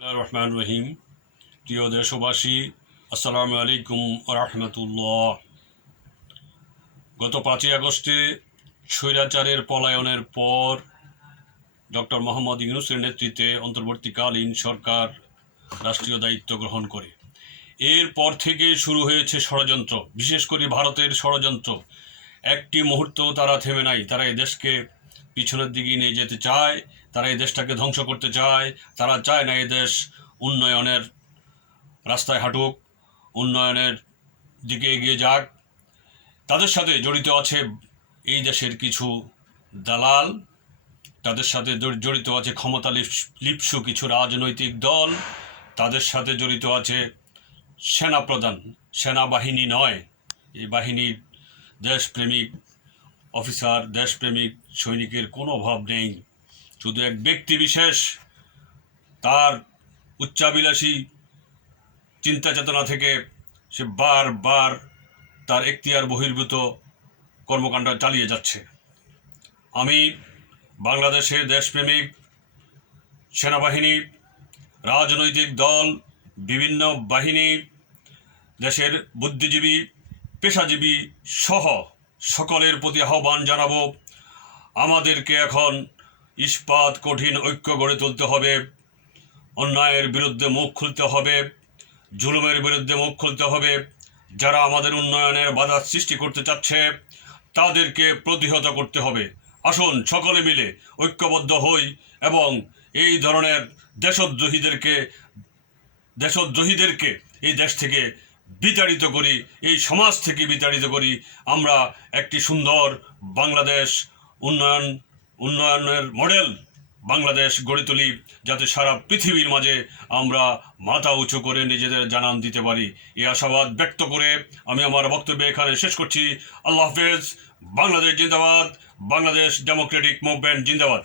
রহমান রহিম। প্রিয় দেশবাসী, আসসালামু আলাইকুম রহমতুল্লাহ। গত 5ই আগস্টে স্বৈরাচারের পলায়নের পর ডক্টর মোহাম্মদ ইউনূসের নেতৃত্বে অন্তর্বর্তীকালীন সরকার রাষ্ট্রীয় দায়িত্ব গ্রহণ করে। এরপর থেকে শুরু হয়েছে ষড়যন্ত্র, বিশেষ করে ভারতের ষড়যন্ত্র। একটি মুহূর্ত তারা থেমে নাই। তারা এই দেশকে পিছনের দিকে নিয়ে যেতে চায়, তারা এই দেশটাকে ধ্বংস করতে চায়। তারা চায় না এই দেশ উন্নয়নের রাস্তায় হাঁটুক, উন্নয়নের দিকে এগিয়ে যাক। তাদের সাথে জড়িত আছে এই দেশের কিছু দালাল, তাদের সাথে জড়িত আছে ক্ষমতা লিপ্সু কিছু রাজনৈতিক দল, তাদের সাথে জড়িত আছে সেনাপ্রধান। সেনাবাহিনী নয়, এই বাহিনীর দেশপ্রেমিক অফিসার, দেশপ্রেমিক সৈনিকের কোনো অভাব নেই। শুধু এক ব্যক্তি বিশেষ তার উচ্চাভিলাষী চিন্তা চেতনা থেকে সে বারবার তার এখতিয়ার বহির্ভূত কর্মকাণ্ড চালিয়ে যাচ্ছে। আমি বাংলাদেশের দেশপ্রেমিক সেনাবাহিনী, রাজনৈতিক দল, বিভিন্ন বাহিনী, দেশের বুদ্ধিজীবী, পেশাজীবী সহ সকলের প্রতি আহ্বান জানাবো, আমাদেরকে এখন ইস্পাত কঠিন ঐক্য গড়ে তুলতে হবে। অন্যায়ের বিরুদ্ধে মুখ খুলতে হবে, জুলুমের বিরুদ্ধে মুখ খুলতে হবে। যারা আমাদের উন্নয়নের বাধা সৃষ্টি করতে চাচ্ছে তাদেরকে প্রতিহত করতে হবে। আসুন সকলে মিলে ঐক্যবদ্ধ হই এবং এই ধরনের দেশদ্রোহীদেরকে এই দেশ থেকে বিতাড়িত করি, এই সমাজ থেকে বিতাড়িত করি। আমরা একটি সুন্দর বাংলাদেশ, উন্নয়নের মডেল বাংলাদেশ গড়ে তুলি, যাতে সারা পৃথিবীর মাঝে আমরা মাথা উঁচু করে নিজেদের জানান দিতে পারি। এই আশাবাদ ব্যক্ত করে আমি আমার বক্তব্য এখানে শেষ করছি। আল্লাহ হাফেজ। বাংলাদেশ জিন্দাবাদ। বাংলাদেশ ডেমোক্রেটিক মুভমেন্ট জিন্দাবাদ।